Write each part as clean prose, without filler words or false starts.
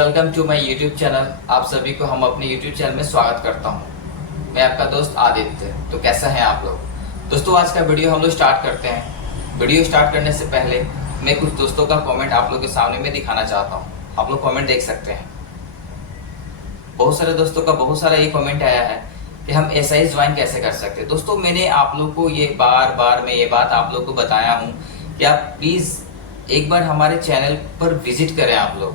Welcome to my YouTube channel. आप सभी को हम अपने यूट्यूब चैनल में स्वागत करता हूं। मैं आपका दोस्त आदित्य। तो कैसा है आप लोग दोस्तों? आज का वीडियो हम लोग स्टार्ट करते हैं। वीडियो स्टार्ट करने से पहले मैं कुछ दोस्तों का कमेंट आप लोग के सामने में दिखाना चाहता हूं। आप लोग कमेंट देख सकते हैं। बहुत सारे दोस्तों का बहुत सारा ये कमेंट आया है कि हम एसआईएस ज्वाइन कैसे कर सकते हैं। दोस्तों मैंने आप लोग को ये बार मैं ये बात आप लोग को बताया हूँ कि आप प्लीज़ एक बार हमारे चैनल पर विजिट करें आप लोग।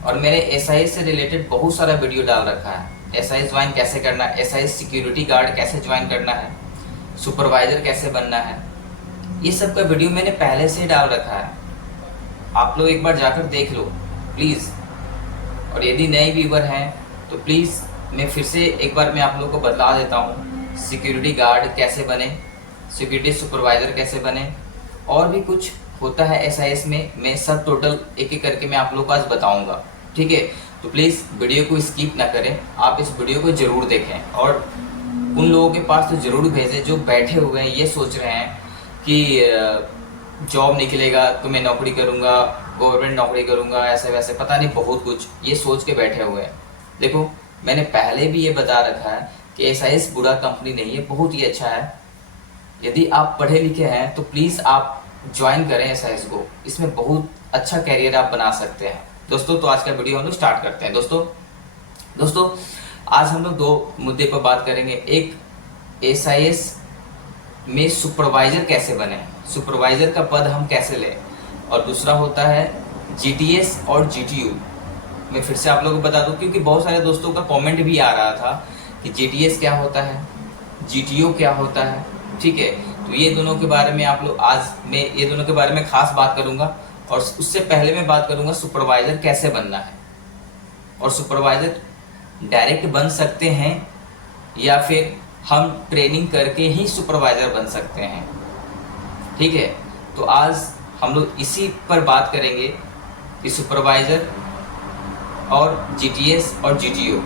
और मैंने एसआईएस से रिलेटेड बहुत सारा वीडियो डाल रखा है। एसआईएस ज्वाइन कैसे करना है, एसआईएस सिक्योरिटी गार्ड कैसे ज्वाइन करना है, सुपरवाइजर कैसे बनना है, ये सब का वीडियो मैंने पहले से ही डाल रखा है। आप लोग एक बार जाकर देख लो प्लीज़। और यदि नए व्यूवर हैं तो प्लीज़ मैं फिर से एक बार मैं आप लोग को बता देता हूँ, सिक्योरिटी गार्ड कैसे बने, सिक्योरिटी सुपरवाइजर कैसे बने, और भी कुछ होता है एसआईएस में। मैं सब टोटल एक एक करके मैं आप लोग को आज बताऊंगा, ठीक है? तो प्लीज़ वीडियो को स्किप ना करें, आप इस वीडियो को ज़रूर देखें और उन लोगों के पास तो ज़रूर भेजें जो बैठे हुए हैं, ये सोच रहे हैं कि जॉब निकलेगा तो मैं नौकरी करूंगा, गवर्नमेंट नौकरी करूंगा, ऐसे वैसे पता नहीं बहुत कुछ ये सोच के बैठे हुए हैं। देखो मैंने पहले भी ये बता रखा है कि एसआईएस बुरा कंपनी नहीं है, बहुत ही अच्छा है। यदि आप पढ़े लिखे हैं तो प्लीज़ आप ज्वाइन करें एसआईएस को। इसमें बहुत अच्छा कैरियर आप बना सकते हैं दोस्तों। तो आज का वीडियो हम लोग स्टार्ट करते हैं दोस्तों आज हम लोग दो मुद्दे पर बात करेंगे। एक, एसआईएस में सुपरवाइजर कैसे बने, सुपरवाइजर का पद हम कैसे लें, और दूसरा होता है जीटीएस और जीटीयू। मैं फिर से आप लोगों को बता दूं क्योंकि बहुत सारे दोस्तों का कमेंट भी आ रहा था कि जीटीएस क्या होता है, जीटीयू क्या होता है, ठीक है? तो ये दोनों के बारे में आप लोग, आज मैं ये दोनों के बारे में खास बात करूंगा। और उससे पहले मैं बात करूंगा सुपरवाइजर कैसे बनना है, और सुपरवाइजर डायरेक्ट बन सकते हैं या फिर हम ट्रेनिंग करके ही सुपरवाइजर बन सकते हैं, ठीक है? तो आज हम लोग इसी पर बात करेंगे कि सुपरवाइजर और जीटीएस और जीटीयू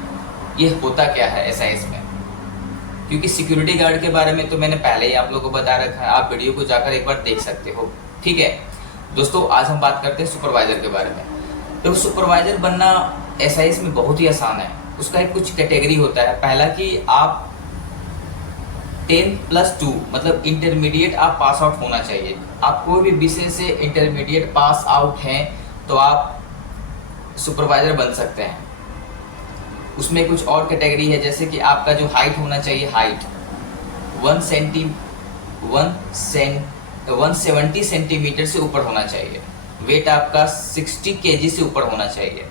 ये होता क्या है एसआईएस में। क्योंकि सिक्योरिटी गार्ड के बारे में तो मैंने पहले ही आप लोगों को बता रखा है, आप वीडियो को जाकर एक बार देख सकते हो, ठीक है? दोस्तों आज हम बात करते हैं सुपरवाइजर के बारे में। तो सुपरवाइजर बनना एसआईएस में बहुत ही आसान है। उसका एक कुछ कैटेगरी होता है। पहला कि आप 10+2 मतलब इंटरमीडिएट आप पास आउट होना चाहिए। आप कोई भी विषय से इंटरमीडिएट पास आउट हैं तो आप सुपरवाइजर बन सकते हैं। उसमें कुछ और कैटेगरी है, जैसे कि आपका जो हाइट होना चाहिए, हाइट 170 सेंटीमीटर से ऊपर होना चाहिए। वेट आपका 60 केजी से ऊपर होना चाहिए।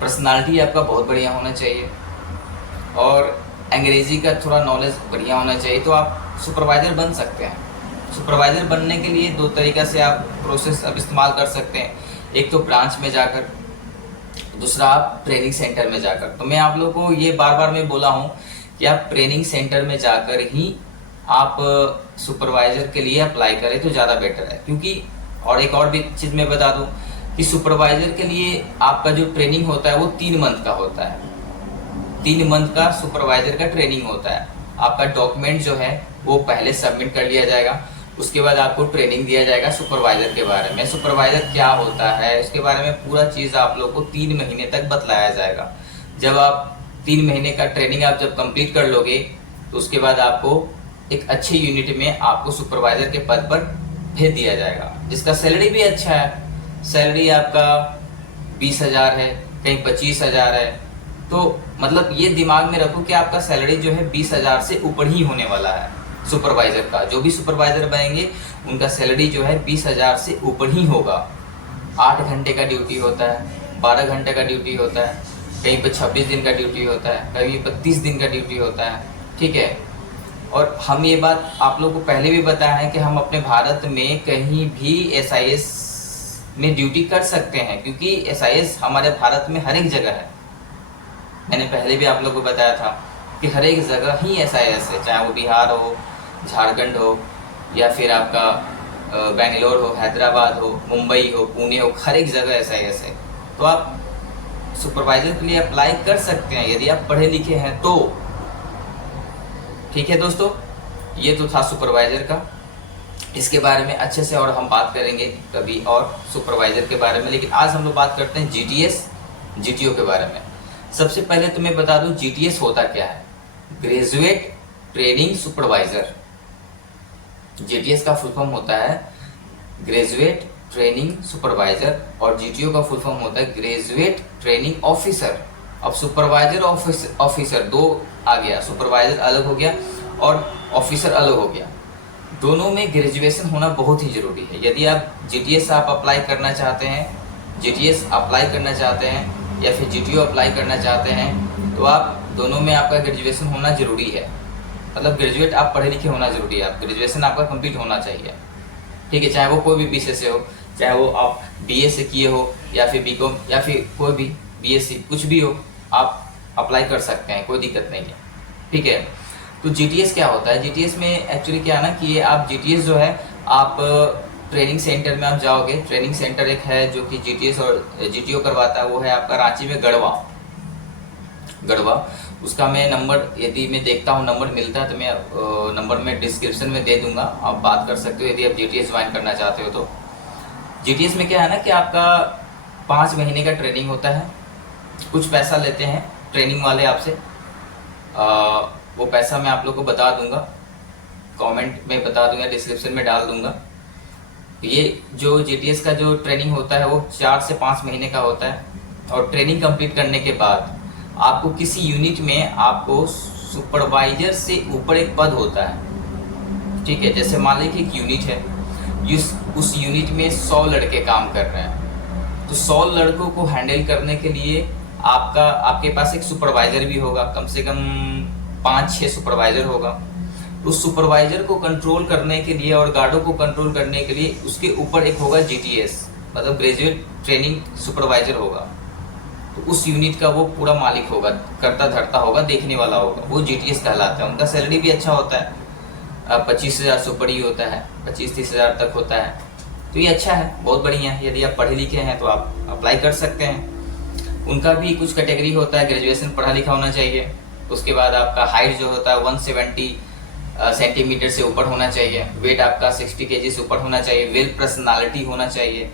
पर्सनालिटी आपका बहुत बढ़िया होना चाहिए और अंग्रेजी का थोड़ा नॉलेज बढ़िया होना चाहिए, तो आप सुपरवाइजर बन सकते हैं। सुपरवाइजर बनने के लिए दो तरीक़ा से आप प्रोसेस अब इस्तेमाल कर सकते हैं। एक तो ब्रांच में जाकर, दूसरा आप ट्रेनिंग सेंटर में जाकर। तो मैं आप लोगों को ये बार मैं बोला हूँ कि आप ट्रेनिंग सेंटर में जाकर ही आप सुपरवाइजर के लिए अप्लाई करें तो ज़्यादा बेटर है। क्योंकि और एक और भी चीज़ मैं बता दूँ कि सुपरवाइजर के लिए आपका जो ट्रेनिंग होता है वो 3 मंथ का होता है। 3 मंथ का सुपरवाइजर का ट्रेनिंग होता है। आपका डॉक्यूमेंट जो है वो पहले सबमिट कर लिया जाएगा, उसके बाद आपको ट्रेनिंग दिया जाएगा सुपरवाइजर के बारे में। सुपरवाइजर क्या होता है उसके बारे में पूरा चीज़ आप लोग को 3 महीने तक बतलाया जाएगा। जब आप 3 महीने का ट्रेनिंग आप जब कंप्लीट कर लोगे तो उसके बाद आपको एक अच्छे यूनिट में आपको सुपरवाइजर के पद पर भेज दिया जाएगा, जिसका सैलरी भी अच्छा है। सैलरी आपका 20,000 है, कहीं 25,000 है। तो मतलब ये दिमाग में रखो कि आपका सैलरी जो है 20,000 से ऊपर ही होने वाला है। सुपरवाइजर का जो भी सुपरवाइजर बनेंगे उनका सैलरी जो है 20,000 से ऊपर ही होगा। 8 घंटे का ड्यूटी होता है, 12 घंटे का ड्यूटी होता है, कहीं पर 26 दिन का ड्यूटी होता है, कहीं पर 30 दिन का ड्यूटी होता है, ठीक है? और हम ये बात आप लोगों को पहले भी बताया है कि हम अपने भारत में कहीं भी एसआईएस में ड्यूटी कर सकते हैं, क्योंकि एसआईएस हमारे भारत में हर एक जगह है। मैंने पहले भी आप लोगों को बताया था कि हर एक जगह ही एसआईएस है, चाहे वो बिहार हो, झारखंड हो, या फिर आपका बेंगलोर हो, हैदराबाद हो, मुंबई हो, पुणे हो, हर एक जगह एसआईएस है। तो आप सुपरवाइजर के लिए अप्लाई कर सकते हैं यदि आप पढ़े लिखे हैं तो, ठीक है दोस्तों? ये तो था सुपरवाइजर का। इसके बारे में अच्छे से और हम बात करेंगे कभी और सुपरवाइजर के बारे में, लेकिन आज हम लोग बात करते हैं जीटीएस जीटीओ के बारे में। सबसे पहले तुम्हें बता दूं जीटीएस होता क्या है। ग्रेजुएट ट्रेनिंग सुपरवाइजर, जीटीएस का फुल फॉर्म होता है ग्रेजुएट ट्रेनिंग सुपरवाइजर, और जीटीओ का फुल फॉर्म होता है ग्रेजुएट ट्रेनिंग ऑफिसर। अब सुपरवाइजर ऑफिसर दो आ गया, सुपरवाइजर अलग हो गया और ऑफिसर अलग हो गया। दोनों में ग्रेजुएशन होना बहुत ही जरूरी है। यदि आप जीटीएस आप अप्लाई करना चाहते हैं, जीटीएस अप्लाई करना चाहते हैं या फिर जीटीओ अप्लाई करना चाहते हैं, तो आप दोनों में आपका ग्रेजुएशन होना जरूरी है। मतलब ग्रेजुएट आप पढ़े लिखे होना जरूरी है, आप ग्रेजुएशन आपका कंप्लीट होना चाहिए। ठीक है, चाहे वो कोई भी विषय से हो, चाहे वो आप बीए से किए हो या फिर बीकॉम या फिर कोई भी बीएससी, कुछ भी हो, आप अप्लाई कर सकते हैं, कोई दिक्कत नहीं है। ठीक है, तो जीटीएस क्या होता है? जीटीएस में एक्चुअली क्या है ना कि आप जीटीएस जो है आप ट्रेनिंग सेंटर में आप जाओगे। ट्रेनिंग सेंटर एक है जो कि जीटीएस और जीटीओ करवाता है, वो है आपका रांची में गढ़वा। उसका मैं नंबर यदि मैं देखता हूँ नंबर मिलता है तो मैं नंबर में डिस्क्रिप्शन में दे दूंगा, आप बात कर सकते हो यदि आप जीटीएस ज्वाइन करना चाहते हो तो। जीटीएस में क्या है ना कि आपका 5 महीने का ट्रेनिंग होता है, कुछ पैसा लेते हैं ट्रेनिंग वाले आपसे। वो पैसा मैं आप लोग को बता दूंगा, कमेंट में बता दूंगा, डिस्क्रिप्शन में डाल दूंगा। ये जो जीटीएस का जो ट्रेनिंग होता है वो 4 से 5 महीने का होता है, और ट्रेनिंग कंप्लीट करने के बाद आपको किसी यूनिट में आपको सुपरवाइजर से ऊपर एक पद होता है। ठीक है, जैसे मान लीजिए कि एक यूनिट है, उस यूनिट में 100 लड़के काम कर रहे हैं, तो 100 लड़कों को हैंडल करने के लिए आपके पास एक सुपरवाइजर भी होगा, कम से कम 5-6 सुपरवाइजर होगा। उस सुपरवाइजर को कंट्रोल करने के लिए और गार्डों को कंट्रोल करने के लिए उसके ऊपर एक होगा जीटीएस, मतलब ग्रेजुएट ट्रेनिंग सुपरवाइजर होगा। तो उस यूनिट का वो पूरा मालिक होगा, करता धरता होगा, देखने वाला होगा, वो जीटीएस कहलाता है। उनका सैलरी भी अच्छा होता है, 25,000 से ऊपर ही होता है, 25-30 हज़ार तक होता है। तो ये अच्छा है, बहुत बढ़िया है। यदि आप पढ़े लिखे हैं तो आप अप्लाई कर सकते हैं। उनका भी कुछ कैटेगरी होता है, ग्रेजुएशन पढ़ा लिखा होना चाहिए। उसके बाद आपका हाइट जो होता है 170 सेंटीमीटर से ऊपर होना चाहिए, वेट आपका 60 केजी से ऊपर होना चाहिए, वेल पर्सनालिटी होना चाहिए,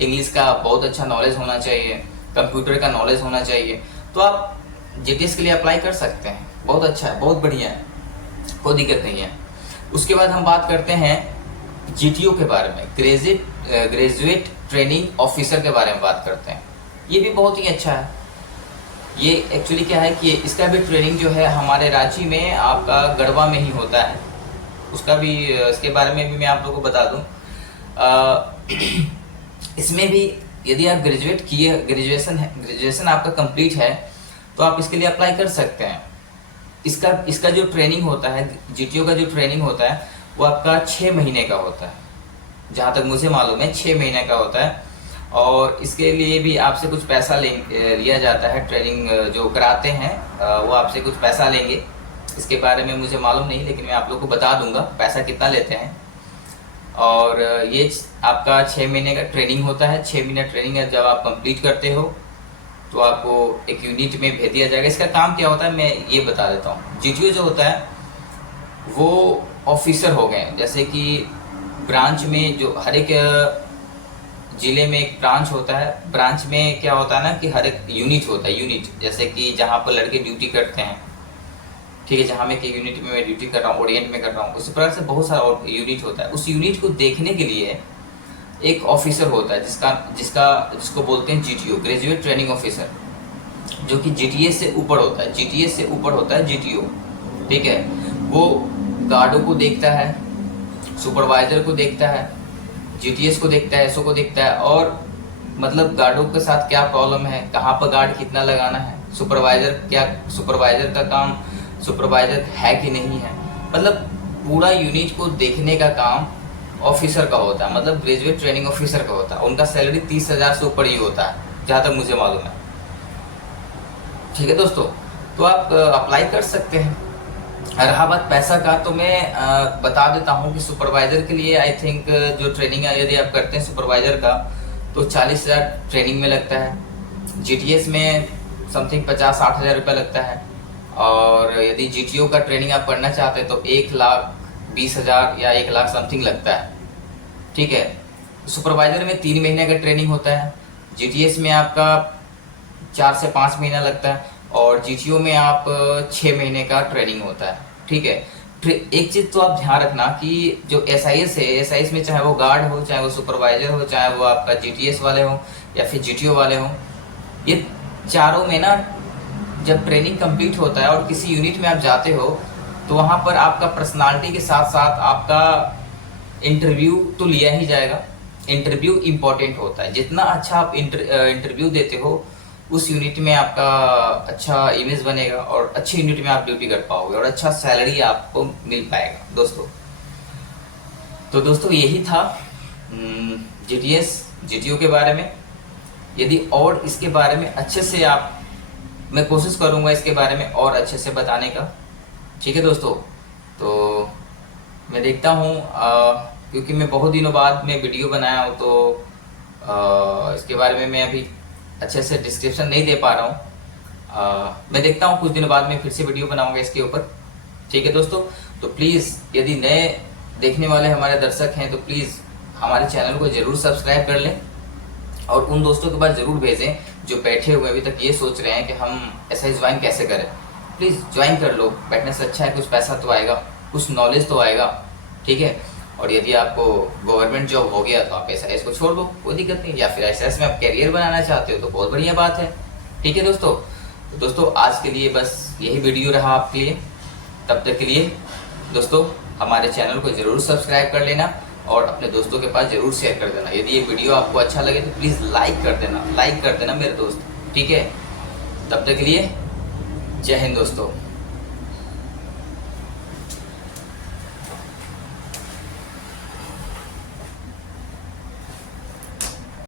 इंग्लिश का बहुत अच्छा नॉलेज होना चाहिए, कंप्यूटर का नॉलेज होना चाहिए। तो आप जीटीएस के लिए अप्लाई कर सकते हैं, बहुत अच्छा है, बहुत बढ़िया है, कोई दिक्कत नहीं है। उसके बाद हम बात करते हैं जीटीओ के बारे में, ग्रेजुएट ट्रेनिंग ऑफिसर के बारे में बात करते हैं। ये भी बहुत ही अच्छा है। ये एक्चुअली क्या है कि इसका भी ट्रेनिंग जो है हमारे रांची में आपका गढ़वा में ही होता है। उसका भी इसके बारे में भी मैं आप लोगों को बता दूं। इसमें भी यदि आप ग्रेजुएशन आपका कंप्लीट है तो आप इसके लिए अप्लाई कर सकते हैं। इसका जो ट्रेनिंग होता है, जीटीओ का जो ट्रेनिंग होता है वो आपका 6 महीने का होता है, जहाँ तक मुझे मालूम है 6 महीने का होता है। और इसके लिए भी आपसे कुछ पैसा लिया जाता है, ट्रेनिंग जो कराते हैं वो आपसे कुछ पैसा लेंगे। इसके बारे में मुझे मालूम नहीं, लेकिन मैं आप लोग को बता दूंगा पैसा कितना लेते हैं। और ये आपका 6 महीने का ट्रेनिंग होता है। 6 महीने ट्रेनिंग है, जब आप कंप्लीट करते हो तो आपको एक यूनिट में भेज दिया जाएगा। इसका काम क्या होता है मैं ये बता देता हूँ। जीटीओ जो होता है वो ऑफिसर हो गए, जैसे कि ब्रांच में जो हर एक जिले में एक ब्रांच होता है। ब्रांच में क्या होता है ना कि हर एक यूनिट होता है, यूनिट जैसे कि जहाँ पर लड़के ड्यूटी करते हैं। ठीक है, जहाँ मैं कि यूनिट में मैं ड्यूटी कर रहा हूँ, ओरिएंट में कर रहा हूँ, उसी प्रकार से बहुत सारा यूनिट होता है। उस यूनिट को देखने के लिए एक ऑफिसर होता है जिसको बोलते हैं जीटीओ, ग्रेजुएट ट्रेनिंग ऑफिसर, जो कि जीटीएस से ऊपर होता है। जीटीएस से ऊपर होता है जीटीओ। ठीक है, वो गार्डों को देखता है, सुपरवाइजर को देखता है, जीटीएस को देखता है, एसओ को देखता है, और मतलब गार्डों के साथ क्या प्रॉब्लम है, कहाँ पर गार्ड कितना लगाना है, सुपरवाइजर का काम सुपरवाइजर है कि नहीं है, मतलब पूरा यूनिट को देखने का काम ऑफिसर का होता है, मतलब ग्रेजुएट ट्रेनिंग ऑफिसर का होता है। उनका सैलरी 30,000 से ऊपर ही होता है, जहाँ तक मुझे मालूम है। ठीक है दोस्तों, तो आप अप्लाई कर सकते हैं। रहा बात पैसा का, तो मैं बता देता हूँ कि सुपरवाइजर के लिए आई थिंक जो ट्रेनिंग है यदि आप करते हैं सुपरवाइजर का तो 40,000 ट्रेनिंग में लगता है। जीटीएस में समथिंग 50-60 हज़ार रुपये लगता है। और यदि जीटीओ का ट्रेनिंग आप करना चाहते हैं तो 1,20,000 या 1 लाख समथिंग लगता है। ठीक है, सुपरवाइजर में 3 महीने का ट्रेनिंग होता है। जीटीएस में आपका 4 से 5 महीना लगता है, और जीटीओ में आप 6 महीने का ट्रेनिंग होता है। ठीक है। एक चीज तो आप ध्यान रखना कि जो एसआईएस है, एसआईएस में चाहे वो गार्ड हो, चाहे वो सुपरवाइजर हो, चाहे वो आपका जीटीएस वाले हो या फिर जीटीओ वाले हो, ये चारों में ना जब ट्रेनिंग कंप्लीट होता है और किसी यूनिट में आप जाते हो तो वहां पर आपका पर्सनालिटी के साथ साथ आपका इंटरव्यू तो लिया ही जाएगा। इंटरव्यू इम्पोर्टेंट होता है। जितना अच्छा आप इंटरव्यू देते हो उस यूनिट में आपका अच्छा इमेज बनेगा और अच्छी यूनिट में आप ड्यूटी कर पाओगे और अच्छा सैलरी आपको मिल पाएगा दोस्तों। तो दोस्तों यही था जीटीएस जीटीओ के बारे में। यदि और इसके बारे में अच्छे से मैं कोशिश करूंगा इसके बारे में और अच्छे से बताने का। ठीक है दोस्तों। तो मैं देखता हूँ क्योंकि मैं बहुत दिनों बाद मैं वीडियो बनाया हूँ तो इसके बारे में मैं अभी अच्छे से डिस्क्रिप्शन नहीं दे पा रहा हूँ। मैं देखता हूँ कुछ दिनों बाद मैं फिर से वीडियो बनाऊंगा इसके ऊपर। ठीक है दोस्तों। तो प्लीज़ यदि नए देखने वाले हमारे दर्शक हैं तो प्लीज़ हमारे चैनल को ज़रूर सब्सक्राइब कर लें और उन दोस्तों के पास ज़रूर भेजें जो बैठे हुए अभी तक ये सोच रहे हैं कि हम ऐसा ज्वाइन कैसे करें। प्लीज़ ज्वाइन कर लो। बैठने से अच्छा है कुछ पैसा तो आएगा, कुछ नॉलेज तो आएगा। ठीक है। और यदि आपको गवर्नमेंट जॉब हो गया तो आप एसआईएस को छोड़ दो, कोई दिक्कत नहीं। या फिर एसआईएस में आप कैरियर बनाना चाहते हो तो बहुत बढ़िया बात है। ठीक है दोस्तों। तो दोस्तों आज के लिए बस यही वीडियो रहा आपके लिए। तब तक के लिए दोस्तों हमारे चैनल को ज़रूर सब्सक्राइब कर लेना और अपने दोस्तों के पास ज़रूर शेयर कर देना। यदि ये वीडियो आपको अच्छा लगे तो प्लीज़ लाइक कर देना मेरे दोस्त। ठीक है। तब तक के लिए जय हिंद दोस्तों।